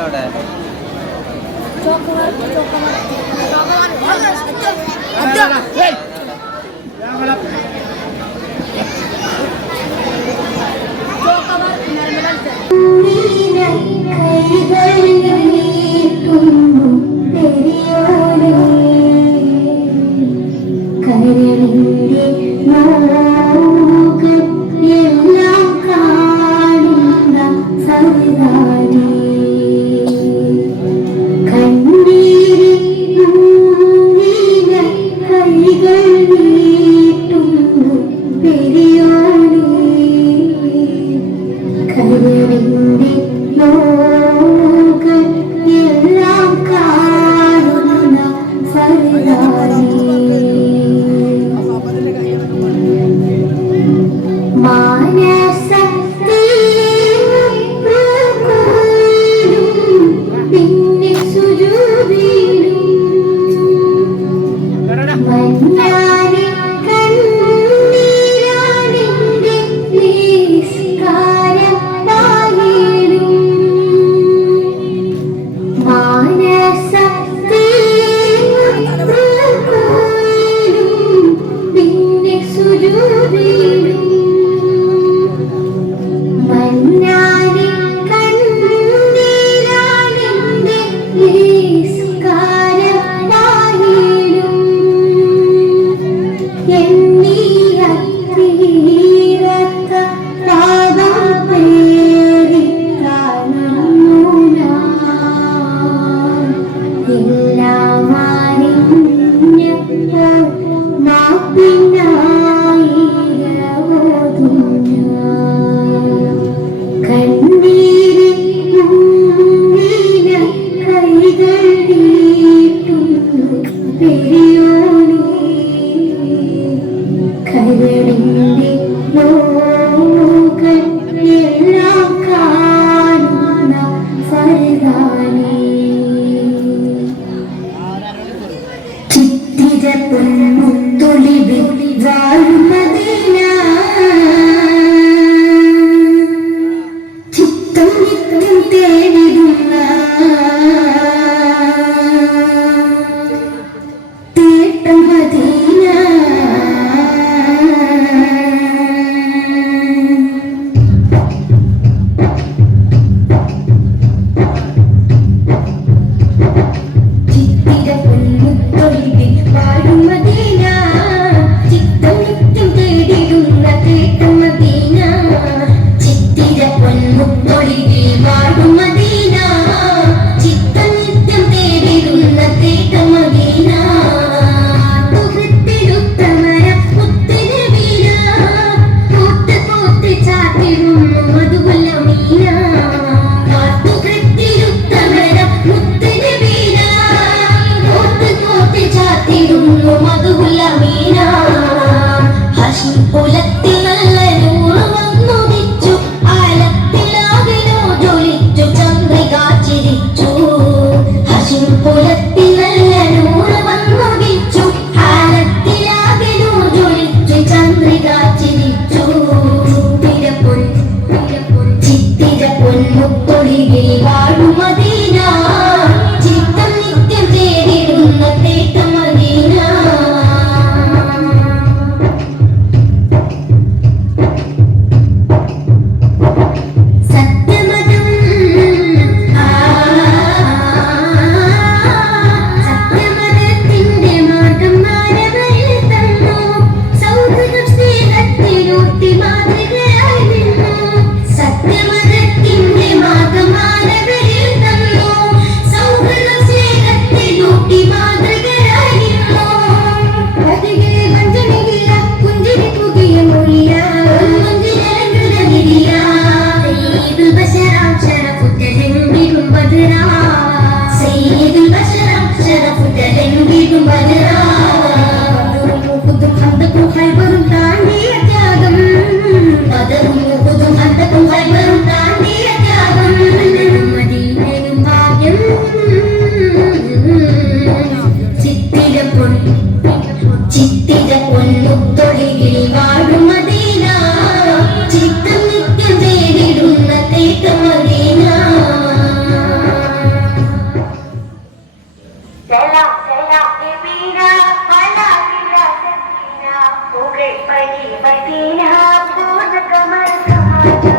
എവിടെ കണ്ണീരിൽ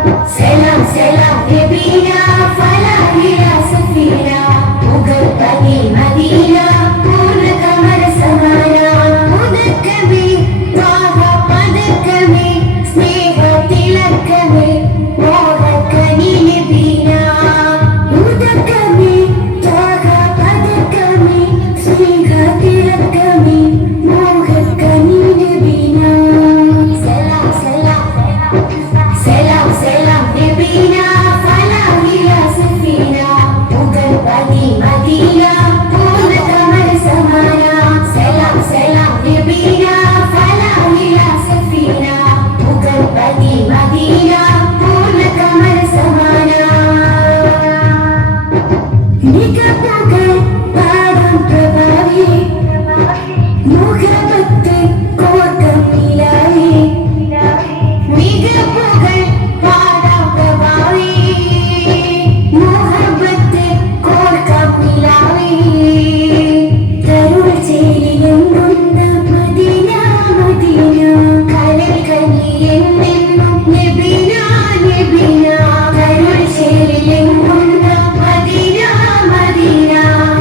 سلام سلام نبينا فلا إلى سفينة മുഗൾ പതി മദീന പൂർണ്ണ കമല സമാന മുദക്കമേ ത്വാഹ പദക്കമേ സ്നേഹ തിലക്കമേ മോഹക്കനി നബീന മുദക്കമേ ത്വാഹ പദക്കമേ സ്നേഹ തിലക്കമേ മോഹക്കനി നബീന സലാം സലാം സലാം സലാം നബീന ഫലാ ഇലാ സഫീന മുഗൾ പതി മദീന പൂർണ്ണ കമല സമാന സലാം സലാം നബീന ഫലാ ഇലാ സഫീന മുഗൾ പതി മദീന പൂർണ്ണ കമല സമാന നികപുകൾ പാദം പ്രഭാവി മുഖപത്ത് കോട്ടം നിലാവി നികപുകൾ പാദം പ്രഭാവി മുഹബത്ത് കോട്ടം നിലാവി തരുൾ ചേരിയെങ്കുന്ന മദീന മദീന കലൽ കനിയെന്നെന്നും നബിന നബിന തരുൾ ചേരിയെങ്കുന്ന മദീന മദീന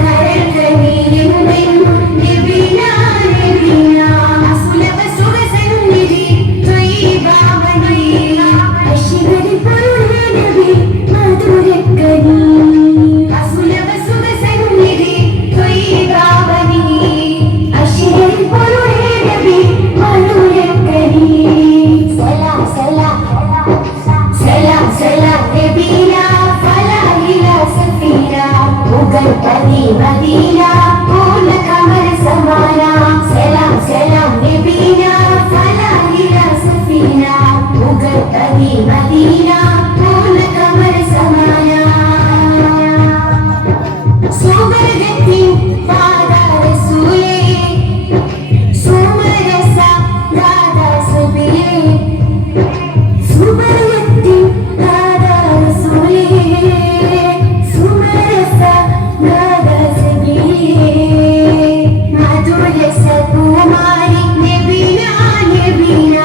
കലൽ കനിയെന്നെന്നും നബിന നബിന അസുലഭ സുഖസന്നിധി ത്വയ്യിബാവനി അശ്വരി പൊരുളേ നബി മധുരക്കനി അസുലഭ സുഖസന്നിധി ത്വയ്യിബാവനി അശ്വരി പൊരുളേ നബി മധുരക്കനി സലാം സലാം സലാം സലാം നബീന ഫലാ ഇലാ സഫീന മുഗൾ പതി മദീന പൂർണ്ണ കമല സമാന സലാം സലാം നബീന ഫലാ ഇലാ സഫീന മുഗൾ പതി മദീന പൂർണ്ണ കമല സമാന സുവർഗത്തിൻ പാദ റസൂലേ സുമരസ ദാദാ സബീലേ സുവർഗത്തിൻ പാദ റസൂലേ സുമരസ ദാദാ സബീലേ മധുരസ പൂമാരി നബീന നബീന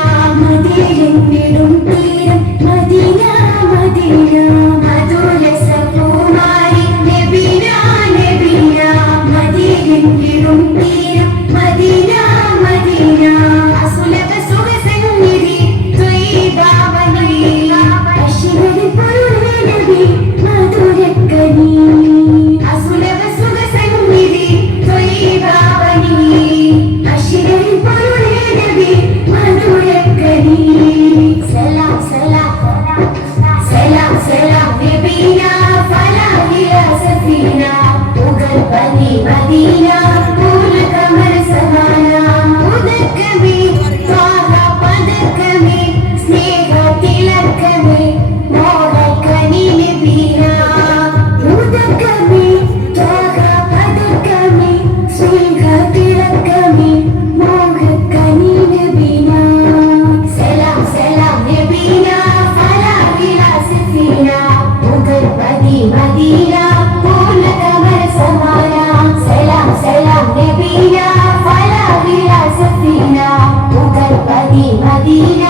മദീനയിലും തീരം മദീന മദീന മധുരസ പൂമാരി നബീന നബീന മദീനയിലും തീരം മദീന മദീന അസുലഭ സുഖസന്നിധി ത്വയ്യിബാവനി അശ്വരി പൊരുളേ നബി മധുരക്കനി അസുലഭ സുഖസന്നിധി ത്വയ്യിബാവനി അശ്വരി പൊരുളേ നബി മധുരക്കനി സലാം സലാം സലാം സലാം നബീന ഫലാ ഇലാ സഫീന മുഗൾ പതി മദീന പൂർണ്ണ കമല സമാന മുദക്കമേ ത്വാഹ പദക്കമേ സ്നേഹ തിലക്കമേ മോഹക്കനി നബീന മുദക്കമേ ത്വാഹ പദക്കമേ സ്നേഹ തിലക്കമേ മോഹക്കനി നബീന സലാം സലാം നബീന ഫലാ ഇലാ സഫീന മുഗൾ പതി മദീന പൂർണ്ണ കമല സമാന സലാം സലാം നബീന ഫലാ ഇലാ സഫീന മുഗൾ പതി മദീന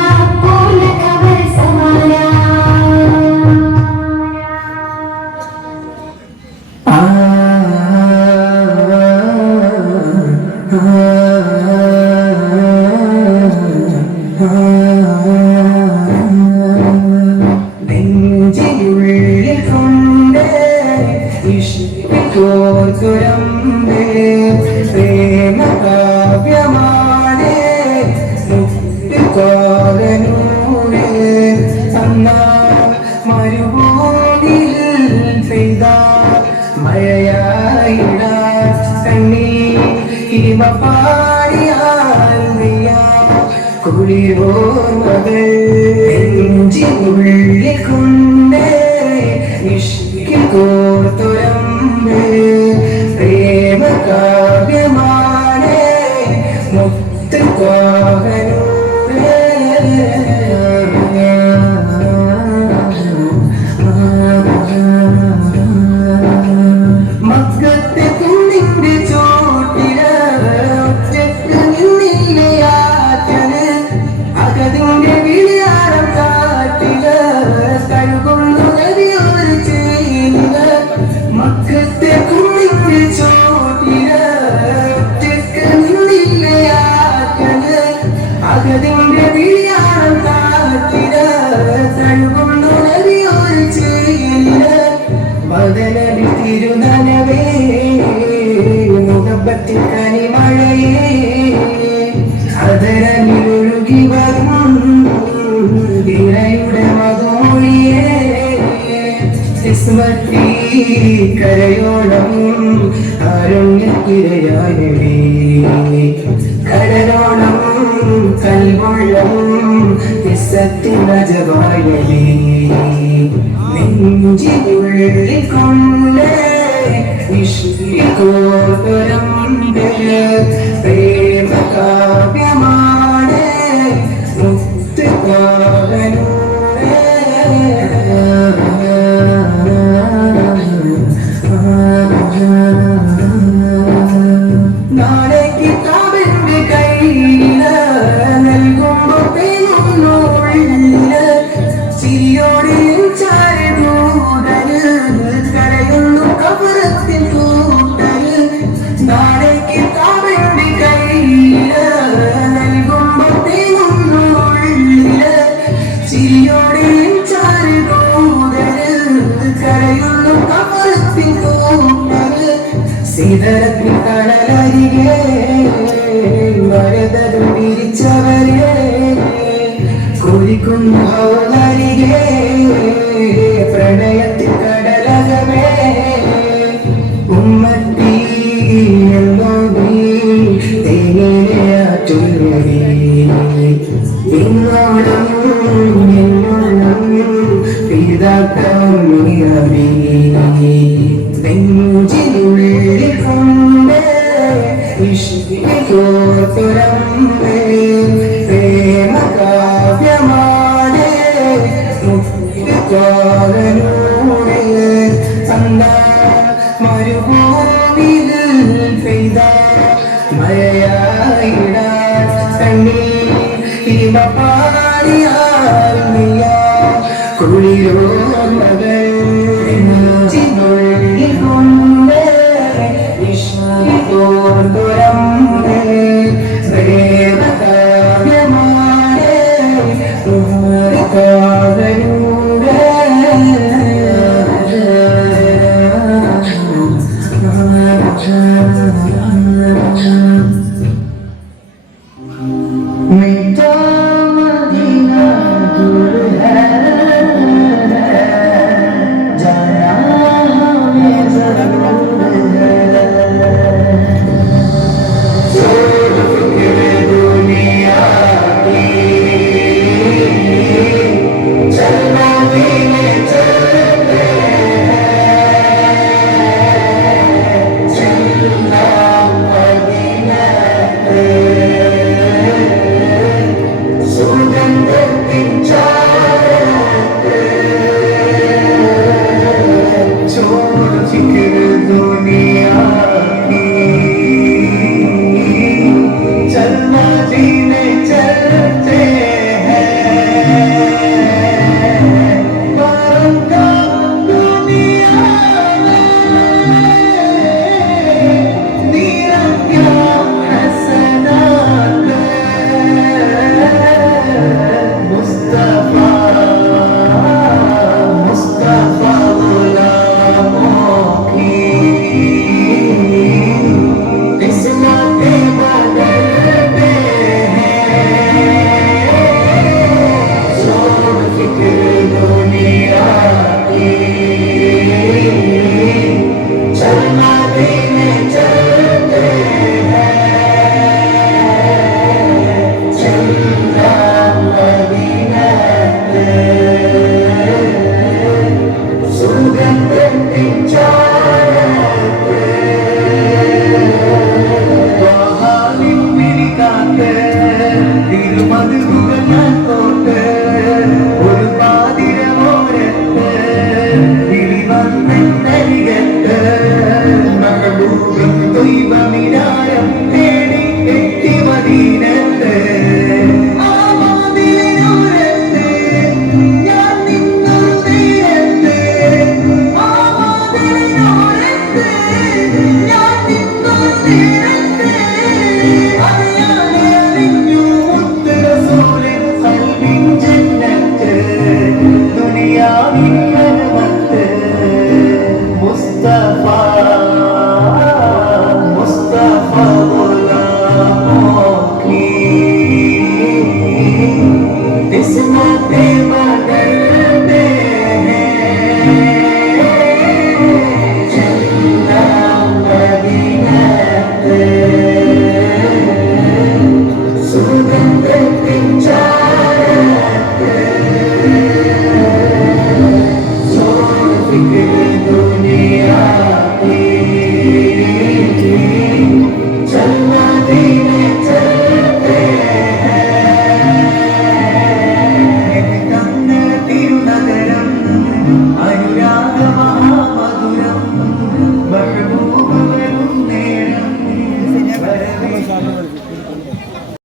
പൂർണ്ണ കമല സമാന നെഞ്ചിനുള്ളിൽ കൊണ്ട് ഇഷ്ടിക്കോർത്തുരമ്പേ പ്രേമകാവ്യമാണേ മുത്തുകോലനൂരേ അന്നാ മരുഭൂമിയിൽ പെയ്ത മഴയായിടാ കണ്ണീർ ഇവ പാടിയാൽ നീയാ കുളിരോർമകൾ നെഞ്ചിനുള്ളിൽ കൊണ്ടേ ഇഷ്ടിക്കോർത്തുരമ്പേ പ്രേമകാവ്യമാണേ മുത്തുകോലനൂരേ മക്കത്തെ കുന്നിന്റെ ചോട്ടില് ഒറ്റക്ക് നിന്നില്ലേ ആറ്റന് അകതിന്റെ വിളിയാടം കിസ്മത്തി കരയോളം ആരുണ്യക്കിരയാനവി കടലോളം കൽവെള്ളം സത്യനജവായവി നെഞ്ചിനുള്ളിൽ കൊണ്ട് ഇഷ്ടികോപുരമുണ്ട് പ്രേമ കാവ്യമാണ് മുത്തുകാവനൂരേ നാളെ കിതാബിന്റെ കയ്യില് നൽകുമ്പോ പെയ്യുന്നു ഉള്ളില് ചിരിയോടെയും ചാരനൂതല് കരയുന്നു കബറത്തിൻ കൂട്ടല് നാളെ കിതാബിന്റെ കയ്യില് നൽകുമ്പോ പെയ്യുന്നു ഉള്ളില് ചിരിയോടെയും ചാരനൂതല് കരയുന്നു കബറത്തിൻ കൂട്ടല് സീതരത്തിൽ കടലരികെ വരതരും വിരിച്ചവരെ കുരിക്കുന്നു ഹൗലരികെ പ്രണയത്തിൽ കടലകമേ ഉമ്മത്തി തേങ്ങയാറ്റുള്ളി ഇന്നോളം എന്നോളം പിതാക്കം നീറവി നെഞ്ചിനുള്ളിൽ കൊണ്ട് ഇഷ്ടികോപുരമേ പ്രേമ കാവ്യമാണ് മുത്തുകാവനൂരേ സന്താ മരുഭൂമിയിൽ പെയ്ത മഴയായിടാൻ കണ്ണീർ ഹിമപാണിയാൽ നീയാ കുളിരോ മകൾ